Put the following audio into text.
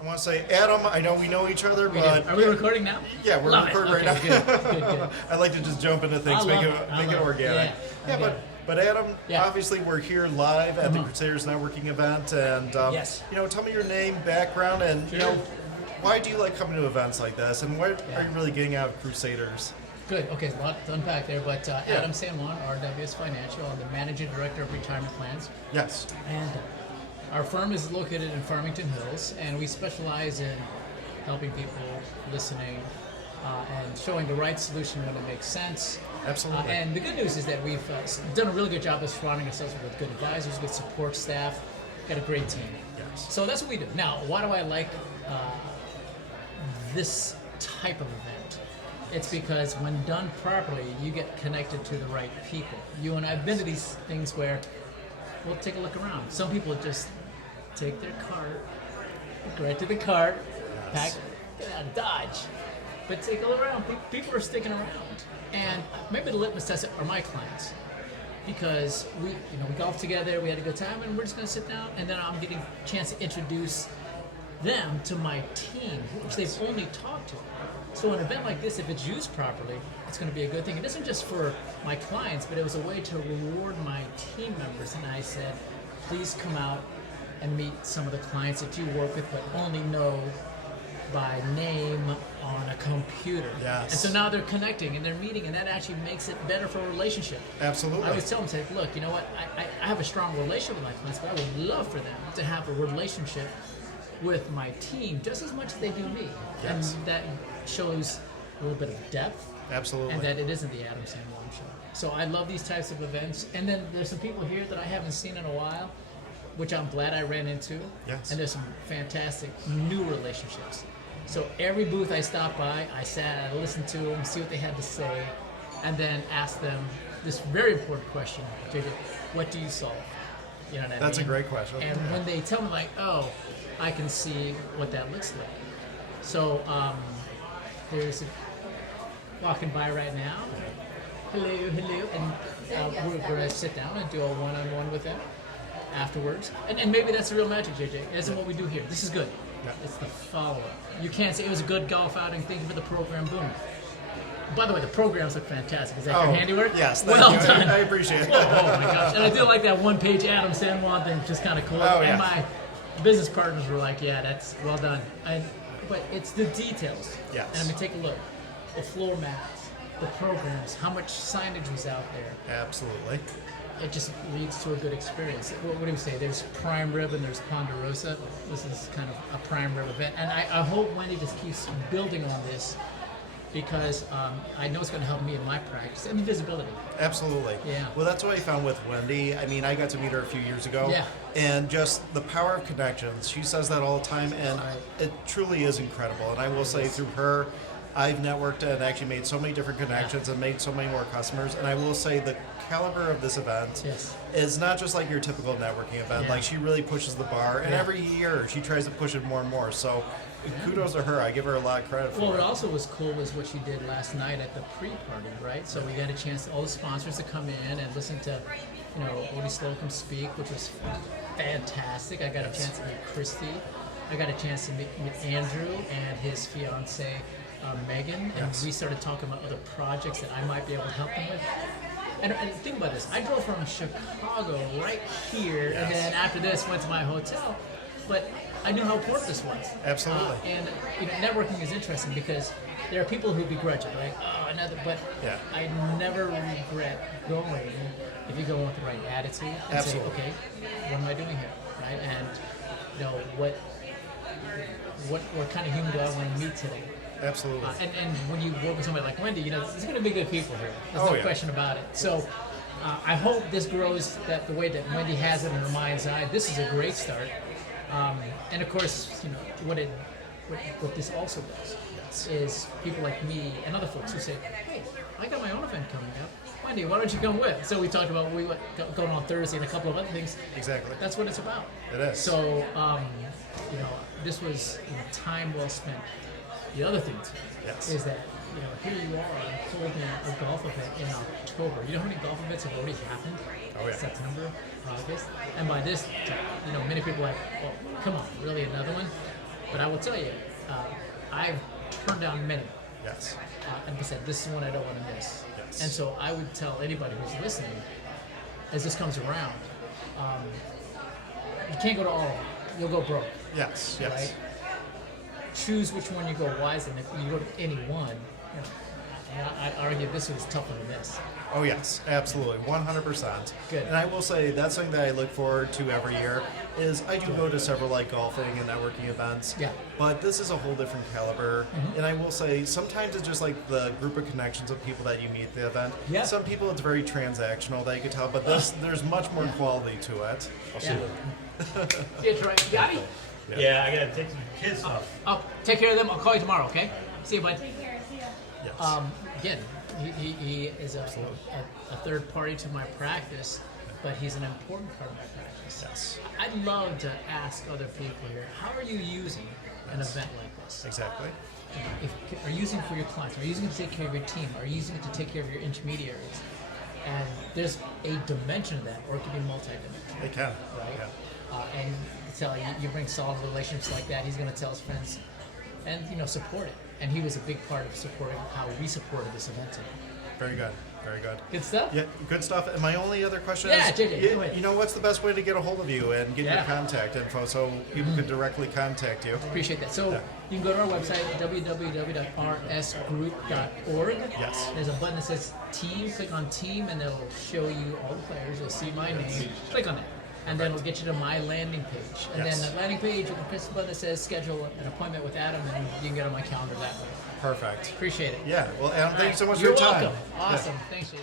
I want to say, Adam, I know we know each other, but... Are we recording now? Yeah, we're recording right now. Good. I like to just jump into things, make it organic. Yeah, but Adam, obviously we're here live at the Crusaders Networking event, and yes. Tell me your name, background, and why do you like coming to events like this, and what are you really getting out of Crusaders? Good. Okay, a lot to unpack there, but Adam San Juan, RWS Financial, I'm the Managing Director of Retirement Plans. Yes. And our firm is located in Farmington Hills, and we specialize in helping people, listening, and showing the right solution when it makes sense. Absolutely. And the good news is that we've done a really good job of surrounding ourselves with good advisors, good support staff, got a great team. Yes. So that's what we do. Now, why do I like this type of event? It's because when done properly, you get connected to the right people. You and I have been to these things where we'll take a look around. Some people just take their cart, go right to the cart, pack, get out of Dodge. But take a look around. People are sticking around. And maybe the litmus test are my clients. Because we golfed together, we had a good time, and we're just going to sit down, and then I'm getting a chance to introduce them to my team, which they've only talked to. So an event like this, if it's used properly, it's going to be a good thing. It isn't just for my clients, but it was a way to reward my team members. And I said, please come out and meet some of the clients that you work with, but only know by name on a computer. Yes. And so now they're connecting and they're meeting, and that actually makes it better for a relationship. Absolutely. I always tell them, look, you know what, I have a strong relationship with my clients, but I would love for them to have a relationship with my team just as much as they do me. Yes. And that shows a little bit of depth. Absolutely. And that it isn't the Adam San Juan show. So I love these types of events. And then there's some people here that I haven't seen in a while, which I'm glad I ran into. Yes. And there's some fantastic new relationships. So every booth I stopped by, I sat, I listened to them, see what they had to say, and then asked them this very important question, JJ, what do you solve? You know what I mean? That's a great question. And when they tell me, like, oh, I can see what that looks like. So there's walking by right now. Hello. And we're going to sit down and do a one-on-one with them afterwards. And maybe that's the real magic, JJ. It isn't what we do here. This is good. Yeah. It's the follow-up. You can't say it was a good golf outing. Thank you for the program. Boom. By the way, the programs look fantastic. Is that your handiwork? Yes. Well done. I appreciate it. Oh my gosh. And I do like that one-page Adam San Juan thing, just kind of cool. Oh, and yes. my business partners were like, yeah, that's well done. But it's the details. Yes. And I mean, take a look. The floor mats, the programs, how much signage was out there. Absolutely. It just leads to a good experience. What do we say? There's prime rib and there's ponderosa. This is kind of a prime rib event. And I hope Wendy just keeps building on this because I know it's going to help me in my practice and visibility. Absolutely. Yeah. Well, that's what I found with Wendy. I mean, I got to meet her a few years ago. Yeah. And just the power of connections. She says that all the time, and it truly is incredible. And I will say through her, I've networked and actually made so many different connections and made so many more customers. And I will say the caliber of this event is not just like your typical networking event. Yeah. Like, she really pushes the bar, and every year she tries to push it more and more. So kudos to her. I give her a lot of credit for it. Well, what also was cool was what she did last night at the pre-party, right? So we got a chance to all the sponsors to come in and listen to, Odie Slocum speak, which was fantastic. I got a chance to meet Christy. I got a chance to meet Andrew and his fiance Megan, and we started talking about other projects that I might be able to help them with. And think about this, I drove from Chicago right here, and then after this went to my hotel, but I knew how important this was. Absolutely. And networking is interesting because there are people who begrudge it, like, oh, another, but I never regret going if you go with the right attitude and say, okay, what am I doing here, right? And what kind of human do I want to meet today? Absolutely. And when you work with somebody like Wendy, there's going to be good people here. There's no question about it. So I hope this grows the way that Wendy has it in her mind's eye. This is a great start. And of course, what this also does is people like me and other folks who say, hey, I got my own event coming up. Wendy, why don't you come with? So we talked about going on Thursday and a couple of other things. Exactly. That's what it's about. It is. So, this was time well spent. The other thing is that here you are holding a golf event in October. You know how many golf events have already happened? Oh yeah. September, August, and by this time, many people are like, "Oh, come on, really another one?" But I will tell you, I've turned down many. Yes. And I said, this is one I don't want to miss. Yes. And so I would tell anybody who's listening, as this comes around, you can't go to all of them. You'll go broke. Yes. Yes. Right? Choose which one you go wise, and if you go to any one, you know, I'd argue this was tougher than this. Oh yes, absolutely, 100%. Good. And I will say that's something that I look forward to every year. Is I do go to several like golfing and networking events. Yeah. But this is a whole different caliber. And I will say sometimes it's just like the group of connections of people that you meet at the event. Yeah. Some people it's very transactional that you can tell, but this there's much more quality to it. Yeah. It's right. Got it? Yeah, I gotta take some kids off. Oh, take care of them. I'll call you tomorrow, okay? See you, bud. Take care. See ya. Yes. Again, he is a third party to my practice, but he's an important part of my practice. Yes. I'd love to ask other people here, how are you using an event like this? Exactly. Are you using it for your clients? Are you using it to take care of your team? Are you using it to take care of your intermediaries? And there's a dimension of that, or it could be multi-dimensional. It can. Right? Yeah. And tell you bring solid relationships like that, he's going to tell his friends and support it. And he was a big part of supporting how we supported this event today. Very good. Very good. Good stuff? Yeah, good stuff. And my only other question Yeah, is, JJ, go ahead. you know, what's the best way to get a hold of you and get your Yeah. contact info so people can directly contact you? Appreciate that. So Yeah. you can go to our website, www.rsgroup.org. Yes. There's a button that says team. Click on team and it'll show you all the players. You'll see my name. Click on that. And then it'll get you to my landing page. And Yes. then that landing page, you can press the button that says schedule an appointment with Adam, and you can get on my calendar that way. Perfect. Appreciate it. Yeah. Well, Adam, thank you so much You're for your time. welcome. Awesome. Thanks, JJ.